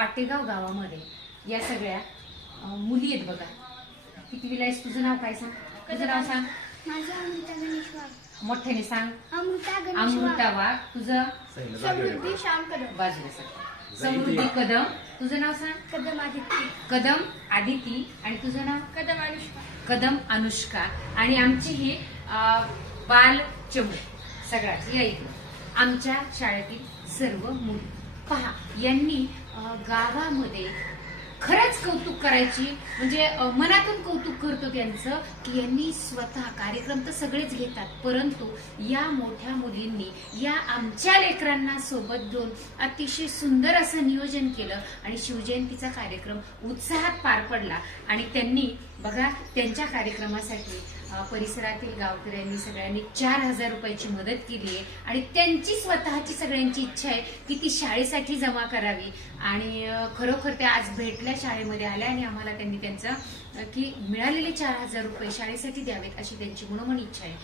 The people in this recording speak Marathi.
पाटेगाव गावामध्ये या सगळ्या मुली आहेत बघा. कितवीला आहेस? तुझं नाव काय सांग? तुझं नाव सांग. माझं अमृता गणेश वाघ. मोठ्याने सांग. अमृता गणेश अमृता वाघ. तुझं? समृद्धी श्याम कदम. बाजूला सांग. समृद्धी कदम. तुझं नाव सांग. कदम आदित्य. कदम आदिती. आणि तुझं नाव? कदम अनुष्का. कदम अनुष्का. आणि आमची ही बाल चमू सगळ्याच या इथे आमच्या शाळेतील सर्व मुली पहा. यांनी गावामध्ये खरंच कौतुक करायची म्हणजे मनातून कौतुक करतो त्यांचं की यांनी स्वतः कार्यक्रम तर सगळेच घेतात, परंतु या मोठ्या मुलींनी या आमच्या लेकरांना सोबत घेऊन अतिशय सुंदर असं नियोजन केलं आणि शिवजयंतीचा कार्यक्रम उत्साहात पार पडला. आणि त्यांनी बघा त्यांच्या कार्यक्रमासाठी परिसरातील गावकऱ्यांनी सगळ्यांनी 4,000 रुपयाची मदत केली आहे आणि त्यांची स्वतःची सगळ्यांची इच्छा आहे की ती शाळेसाठी जमा करावी. आणि खरोखर त्या आज भेटल्या, शाळेमध्ये आल्या आणि आम्हाला त्यांनी त्यांचं की मिळालेले 4,000 रुपये शाळेसाठी द्यावेत अशी त्यांची मनोमन इच्छा आहे.